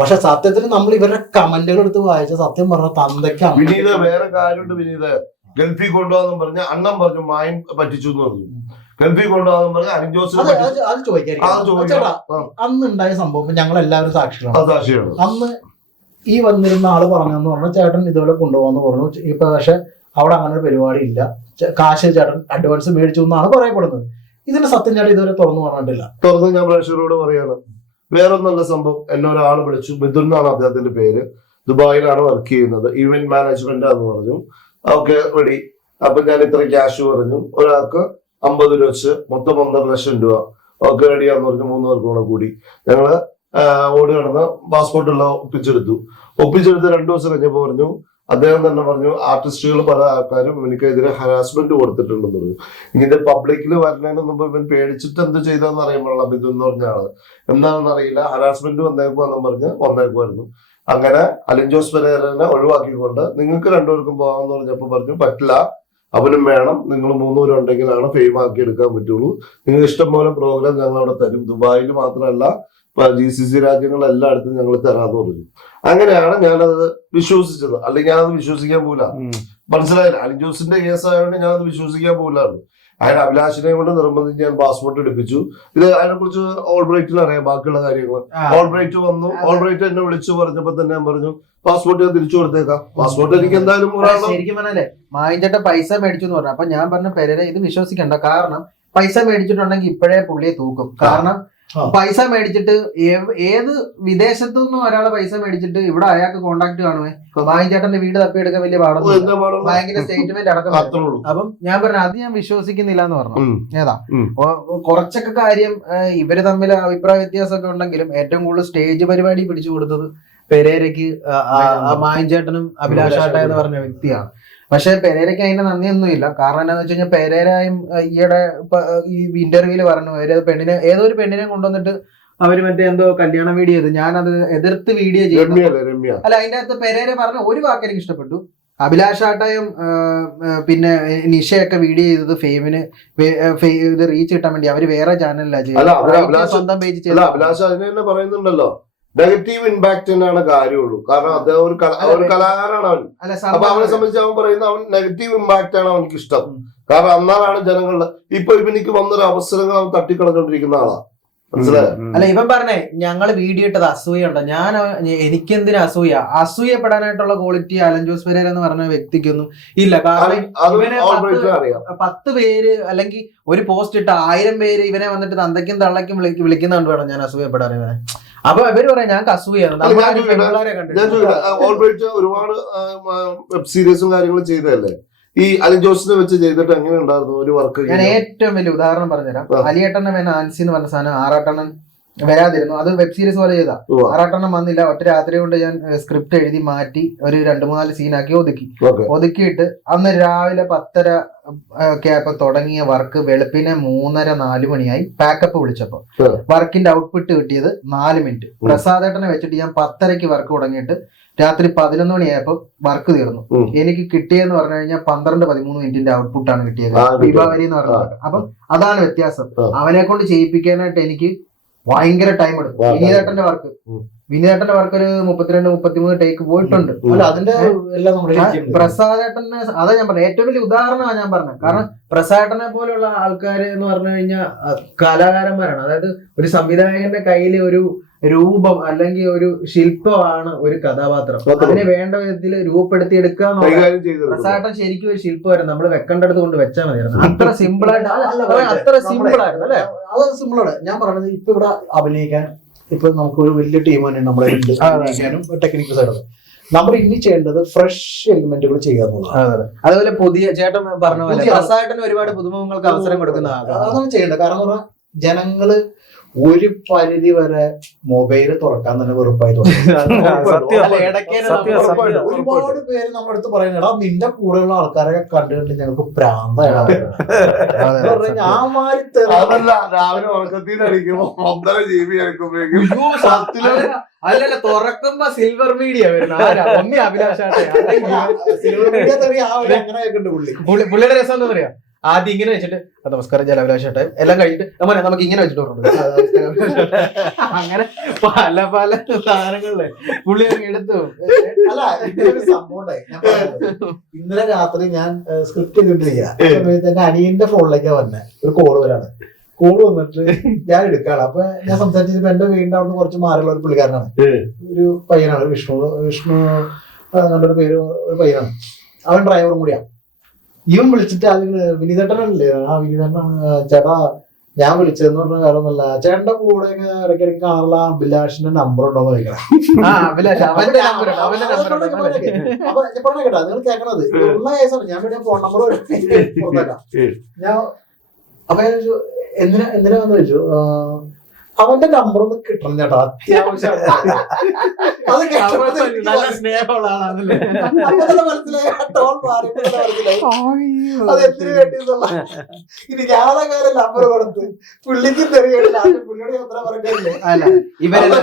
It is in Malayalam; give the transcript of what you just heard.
പക്ഷെ സത്യത്തിൽ നമ്മൾ ഇവരുടെ കമന്റുകൾ എടുത്ത് വായിച്ച സത്യം പറഞ്ഞ തന്തയ്ക്കാണ്. വിനീത വേറെ കാര്യമുണ്ട്. വിനീത ഗൾഫിൽ കൊണ്ടുപോകാന്ന് പറഞ്ഞ അണ്ണൻ പറഞ്ഞു മായം പറ്റിച്ചു എന്ന് പറഞ്ഞു. ഗൾഫിൽ കൊണ്ടുപോകാന്ന് പറഞ്ഞ അനിൽ ജോസ് അത് ചോദിക്കാൻ അന്ന് ഉണ്ടായ സംഭവം ഞങ്ങൾ എല്ലാവരും സാക്ഷികളാണ്. അന്ന് ഈ വന്നിരുന്ന ആള് പറഞ്ഞെന്ന് പറഞ്ഞാൽ ചേട്ടൻ ഇതുപോലെ കൊണ്ടുപോകാന്ന് പറഞ്ഞു. ഇപ്പൊ പക്ഷെ അവിടെ അങ്ങനെ ഒരു പരിപാടി ഇല്ല, കാശ് ചേട്ടൻ അഡ്വാൻസ് മേടിച്ചു എന്നാണ് പറയപ്പെടുന്നത്. ഇതിന്റെ സത്യം ചേട്ടൻ ഇതുവരെ തുറന്നു പറഞ്ഞിട്ടില്ല. തുറന്ന് ഞാൻ പ്രേക്ഷകരോട് പറയാണ്. വേറൊന്നല്ല സംഭവം. എന്നെ ഒരാൾ വിളിച്ചു, മിഥുൻ എന്നാണ് അദ്ദേഹത്തിന്റെ പേര്, ദുബായിലാണ് വർക്ക് ചെയ്യുന്നത്, ഈവന്റ് മാനേജ്മെന്റ് എന്ന് പറഞ്ഞു. Okay ready. അപ്പൊ ഞാൻ ഇത്ര ക്യാഷ് പറഞ്ഞു, ഒരാൾക്ക് 50 രൂപ വെച്ച് മൊത്തം 1.5 ലക്ഷം രൂപ. ഓക്കെ റെഡിയാന്ന് പറഞ്ഞു. 3 പേർക്കും കൂടെ കൂടി ഞങ്ങള് ഓടി നടന്ന് പാസ്പോർട്ടെല്ലാം ഒപ്പിച്ചെടുത്തു. 2 ദിവസം കഴിഞ്ഞപ്പോ പറഞ്ഞു, അദ്ദേഹം തന്നെ പറഞ്ഞു, ആർട്ടിസ്റ്റുകൾ പല ആൾക്കാരും ഇവനിക്കെതിരെ ഹരാസ്മെന്റ് കൊടുത്തിട്ടുണ്ടെന്ന് പറഞ്ഞു. ഇതിന്റെ പബ്ലിക്കിൽ വരുന്നതിന് മുമ്പ് ഇവൻ പേടിച്ചിട്ട് എന്ത് ചെയ്തെന്ന് അറിയുമ്പോഴാണ് മിഥുൻ എന്ന് പറഞ്ഞ ആള്. എന്താണെന്ന് അറിയില്ല, ഹരാസ്മെന്റ് വന്നേക്കുവാന്നും പറഞ്ഞ് വന്നേക്കുമായിരുന്നു. അങ്ങനെ അലിൻ ജോസ് പെരേരനെ ഒഴിവാക്കിക്കൊണ്ട് നിങ്ങൾക്ക് 2 പേർക്കും പോകാമെന്ന് പറഞ്ഞപ്പോ പറഞ്ഞു പറ്റില്ല, അവനും വേണം, നിങ്ങൾ 3 പേരും ഉണ്ടെങ്കിലാണ് ഫെയിം ആക്കി എടുക്കാൻ പറ്റുള്ളൂ. നിങ്ങൾ ഇഷ്ടംപോലെ പ്രോഗ്രാം ഞങ്ങൾ അവിടെ തരും, ദുബായിൽ മാത്രമല്ല GCC രാജ്യങ്ങളെല്ലായിടത്തും ഞങ്ങൾ തരാന്ന് പറഞ്ഞു. അങ്ങനെയാണ് ഞാനത് വിശ്വസിച്ചത്. അല്ലെങ്കിൽ ഞാനത് വിശ്വസിക്കാൻ പോകില്ല. മനസ്സിലായില്ല, അലിൻ ജോസിന്റെ കേസ് ആയതുകൊണ്ട് ഞാനത് വിശ്വസിക്കാൻ പോകില്ലായിരുന്നു. അതിന് അഭിലാഷിനെ കൊണ്ട് നിർബന്ധിച്ച് ഞാൻ പാസ്പോർട്ട് എടുപ്പിച്ചു. ഇത് അതിനെ കുറിച്ച് ഓൾബ്രൈറ്റിൽ അറിയാം ബാക്കിയുള്ള കാര്യങ്ങൾ. ഓൾബ്രൈറ്റ് വന്നു, ഓൾബ്രൈറ്റ് എന്നെ വിളിച്ചു പറഞ്ഞപ്പോ തന്നെ ഞാൻ പറഞ്ഞു പാസ്പോർട്ട് ഞാൻ തിരിച്ചു കൊടുത്തേക്കാം. പാസ്പോർട്ട് എനിക്ക് എന്തായാലും ശരിക്കും പറഞ്ഞല്ലേ മായിഞ്ചേട്ടൻ പൈസ മേടിച്ചു എന്ന് പറഞ്ഞു. അപ്പൊ ഞാൻ പറഞ്ഞ പെരേര ഇത് വിശ്വസിക്കണ്ട. കാരണം പൈസ മേടിച്ചിട്ടുണ്ടെങ്കിൽ ഇപ്പോഴേ പുള്ളിയെ തൂക്കും. കാരണം പൈസ മേടിച്ചിട്ട് ഏത് വിദേശത്തു നിന്നും ഒരാളെ പൈസ മേടിച്ചിട്ട് ഇവിടെ അയാൾക്ക് കോണ്ടാക്ട് കാണുവേ. മായിഞ്ചേട്ടന്റെ വീട് തപ്പിയെടുക്കാൻ വലിയ പാടൊന്നും, ബാങ്കിന്റെ സ്റ്റേറ്റ്മെന്റ് അടക്കം. അപ്പം ഞാൻ പറഞ്ഞു അത് ഞാൻ വിശ്വസിക്കുന്നില്ല എന്ന് പറഞ്ഞു. ഏതാ കുറച്ചൊക്കെ കാര്യം ഇവര് തമ്മിൽ അഭിപ്രായ വ്യത്യാസമൊക്കെ ഉണ്ടെങ്കിലും ഏറ്റവും കൂടുതൽ സ്റ്റേജ് പരിപാടി പിടിച്ചു കൊടുത്തത് പെരേരയ്ക്ക് മായിഞ്ചേട്ടനും അഭിലാഷാട്ട എന്ന് പറഞ്ഞ വ്യക്തിയാണ്. പക്ഷെ പെരേരയ്ക്ക് അതിന്റെ നന്ദിയൊന്നുമില്ല. കാരണം എന്താണെന്ന് വെച്ച് കഴിഞ്ഞാൽ പെരേരയും ഈയിടെ ഈ ഇന്റർവ്യൂല് പറഞ്ഞു ഏതോ ഒരു പെണ്ണിനെ കൊണ്ടുവന്നിട്ട് അവര് മറ്റേ എന്തോ കല്യാണ വീഡിയോ ചെയ്തു. ഞാനത് എതിർത്ത് വീഡിയോ ചെയ്തു. അല്ല, അതിന്റെ അകത്ത് പെരേര പറഞ്ഞ ഒരു വാക്ക് എനിക്ക് ഇഷ്ടപ്പെട്ടു. അഭിലാഷാട്ടയും പിന്നെ നിഷയൊക്കെ വീഡിയോ ചെയ്തത് ഫെയിമിന് ഇത് റീച്ച് കിട്ടാൻ വേണ്ടി അവര് വേറെ ചാനലിലാണ് ചെയ്യുന്നത്, സ്വന്തം പേജ് ചെയ്ത് പറയുന്നുണ്ടല്ലോ. നെഗറ്റീവ് ഇമ്പാക്ട് തന്നെയാണ് കാര്യമുള്ളൂ. കാരണം അദ്ദേഹം ഒരു കലാകാരനാണ് അവൻ. അപ്പൊ അവനെ സംബന്ധിച്ച് അവൻ പറയുന്ന അവൻ നെഗറ്റീവ് ഇമ്പാക്ട് ആണ് അവനക്ക് ഇഷ്ടം. കാരണം അന്നാലാണ് ജനങ്ങളുടെ ഇപ്പൊ ഇവനിക്ക് വന്നൊരു അവസരങ്ങൾ അവൻ തട്ടിക്കളഞ്ഞോണ്ടിരിക്കുന്ന ആളാ. മനസ്സിലായോ? അല്ല, ഇവൻ പറഞ്ഞേ ഞങ്ങള് വീഡിയോ ഇട്ടത് അസൂയുണ്ടോ? എനിക്കെന്തിനാ അസൂയപ്പെടാനായിട്ടുള്ള ക്വാളിറ്റി അലൻ ജോസ് പെരേര എന്ന് പറഞ്ഞ വ്യക്തിക്കൊന്നും ഇല്ല. കാരണം 10 പേര് അല്ലെങ്കിൽ ഒരു പോസ്റ്റ് ഇട്ട 1000 പേര് ഇവനെ വന്നിട്ട് തന്തയ്ക്കും തള്ളയ്ക്കും വിളിക്കുന്നുണ്ട് വേണം ഞാൻ അസൂയപ്പെടാൻ ഇവനെ. അപ്പൊ ഇവര് പറയാം ഞങ്ങൾക്ക് അസൂയാണ്. ഒരുപാട് വെബ് സീരീസും കാര്യങ്ങളും ചെയ്തതല്ലേ ഈ അലിൻ ജോസിനെ വെച്ച് ചെയ്തിട്ട് എങ്ങനെ ഉണ്ടായിരുന്നു ഒരു വർക്ക്? ഞാൻ ഏറ്റവും വലിയ ഉദാഹരണം പറഞ്ഞുതരാം. അലിയേട്ടനെ വേണം ആൻസി എന്ന് പറഞ്ഞ സാധനം 6 വരാതിരുന്നു. അത് വെബ് സീരീസ് പോലെ ചെയ്താ. 6 വന്നില്ല. ഒറ്റ രാത്രി കൊണ്ട് ഞാൻ സ്ക്രിപ്റ്റ് എഴുതി മാറ്റി ഒരു 2-3 സീനാക്കി ഒതുക്കിയിട്ട് അന്ന് രാവിലെ 10:30 ഒക്കെ ആയപ്പോ തുടങ്ങിയ വർക്ക് വെളുപ്പിനെ 3:30-4 മണിയായി. പാക്കപ്പ് വിളിച്ചപ്പോ വർക്കിന്റെ ഔട്ട്പുട്ട് കിട്ടിയത് 4 മിനിറ്റ്. പ്രസാദേട്ടനെ വെച്ചിട്ട് ഞാൻ 10:30 വർക്ക് തുടങ്ങിയിട്ട് രാത്രി 11 മണിയായപ്പോ വർക്ക് തീർന്നു. എനിക്ക് കിട്ടിയെന്ന് പറഞ്ഞു കഴിഞ്ഞാൽ 12-13 മിനിറ്റിന്റെ ഔട്ട്പുട്ടാണ് കിട്ടിയത് ദീപാവലി എന്ന് പറഞ്ഞത്. അപ്പം അതാണ് വ്യത്യാസം. അവനെ കൊണ്ട് ചെയ്യിപ്പിക്കാനായിട്ട് എനിക്ക് ഭയങ്കര ടൈം എടുക്കും. വിനീതേട്ടന്റെ വർക്ക് ഒരു 32-33 ടേക്ക് പോയിട്ടുണ്ട്. പ്രസാദേട്ടനെ അതാ ഞാൻ പറഞ്ഞത്, ഏറ്റവും വലിയ ഉദാഹരണമാണ് ഞാൻ പറഞ്ഞത്. കാരണം പ്രസാദേട്ടനെ പോലുള്ള ആൾക്കാര് എന്ന് പറഞ്ഞു കഴിഞ്ഞാൽ കലാകാരന്മാരാണ്. അതായത് ഒരു സംവിധായകന്റെ കയ്യിൽ ഒരു രൂപം അല്ലെങ്കിൽ ഒരു ശില്പമാണ് ഒരു കഥാപാത്രം. അതിനെ വേണ്ട വിധത്തിൽ രൂപപ്പെടുത്തി എടുക്കുക എന്നുള്ളത് പ്രസാദേട്ടൻ ശരിക്കും ഒരു ശില്പമായിരുന്നു. നമ്മൾ വെക്കേണ്ടടുത്ത് കൊണ്ട് വെച്ചാൽ മതിയായിരുന്നു. അത്ര സിമ്പിൾ ആയിട്ട് അത്ര സിമ്പിൾ ആയിരുന്നു അല്ലെ? അത് സിമ്പിളാണ്. ഞാൻ പറഞ്ഞത് ഇപ്പൊ ഇവിടെ അഭിനയിക്കാൻ ഇപ്പൊ നമുക്ക് ഒരു വലിയ ടീം തന്നെ നമ്മളെ അഭിനയിക്കാനും ടെക്നിക്കൽ സൈഡ്. നമ്മൾ ഇനി ചെയ്യേണ്ടത് ഫ്രഷ് എലിമെന്റുകൾ ചെയ്യാന്നുള്ളതാണ്. അതുപോലെ പുതിയ ചേട്ടൻ പറഞ്ഞ പോലെ പ്രസാദേട്ടന് ഒരുപാട് പുതുമുഖങ്ങൾക്ക് അവസരം കൊടുക്കുന്ന അതാണ് ചെയ്യേണ്ടത്. കാരണം എന്ന് പറഞ്ഞാൽ ജനങ്ങള് ഒരു പരിധി വരെ മൊബൈൽ തുറക്കാൻ തന്നെ വെറുപ്പായി ഒരുപാട് പേര് നമ്മുടെ അടുത്ത് പറയുന്നത് എടാ നിന്റെ കൂടെയുള്ള ആൾക്കാരെ കണ്ടുകൊണ്ട് ഞങ്ങൾക്ക് പ്രാന്താണ്. രാവിലെ ഉറക്കത്തിനടിക്കുമ്പോ 1.5 GB അല്ലല്ല തുറക്കുമ്പോ സിൽവർ മീഡിയ പുള്ളിയുടെ രസം എന്താ പറയാ, ആദ്യം ഇങ്ങനെ വെച്ചിട്ട് നമസ്കാരം ഞാൻ അഭിലാഷ് ചേട്ടൻ എല്ലാം കഴിഞ്ഞിട്ട് നമുക്ക് ഇങ്ങനെ വെച്ചിട്ട് പറഞ്ഞു അങ്ങനെ പല പല സാധനങ്ങളില് പുള്ളി എടുത്തു. അല്ല ഇതൊരു സംഭവം ഉണ്ടായി. ഞാൻ പറയുന്നത്, ഇന്നലെ രാത്രി ഞാൻ സ്ക്രിപ്റ്റ് ചെയ്തിട്ടിരിക്കുക സമയത്ത് എന്റെ അനിയന്റെ ഫോണിലേക്കാ വന്നെ ഒരു കോള് വരാണ്. കോള് വന്നിട്ട് ഞാൻ എടുക്കാണ്. അപ്പൊ ഞാൻ സംസാരിച്ചപ്പോ എന്റെ വീടിന്റെ അവിടെ നിന്ന് കുറച്ച് മാറിയുള്ള ഒരു പുള്ളിക്കാരനാണ്, ഒരു പയ്യനാണ്, വിഷ്ണു അങ്ങനൊരു പേര്, ഒരു പയ്യനാണ്. അവൻ ഡ്രൈവറും കൂടിയാണ്. ഇവൻ വിളിച്ചിട്ട് അതിന് വിനീതേട്ടനല്ലേ, ആ വിനീതേട്ടൻ ചേട്ടാ ഞാൻ വിളിച്ചതെന്ന് പറഞ്ഞ വേറൊന്നുമല്ല, ചേട്ടന്റെ കൂടെ ഇടയ്ക്കിടയ്ക്ക് കാണുള്ള അഭിലാഷിന്റെ നമ്പർ ഉണ്ടോന്ന് ചോദിക്കണം. അപ്പൊ പറഞ്ഞ കേട്ടാ നിങ്ങൾ കേൾക്കണത് ഉള്ള കേസാണ്. ഞാൻ പിന്നെ ഫോൺ നമ്പർ പുറത്തേക്കാം. ഞാൻ അപ്പൊ ഞാൻ ചോദിച്ചു എന്തിനാ വന്ന് ചോദിച്ചു. അവന്റെ നമ്പർ ഒന്ന് കിട്ടണം ചേട്ടാ, അത്യാവശ്യം. അത് സ്നേഹമുള്ള ആളാണല്ലേ. മനസ്സിലായി, ടോൺ മാറി മനസ്സിലായി അത് എന്തിനു വേണ്ടിയെന്നുള്ള. ഇനി ഞാനെ കാലം നമ്പർ കൊടുത്ത് പുള്ളിക്ക് തെറിയില്ല, പുള്ളിയോട് ഉത്തരം പറഞ്ഞില്ലേ. ഇവരെല്ലാം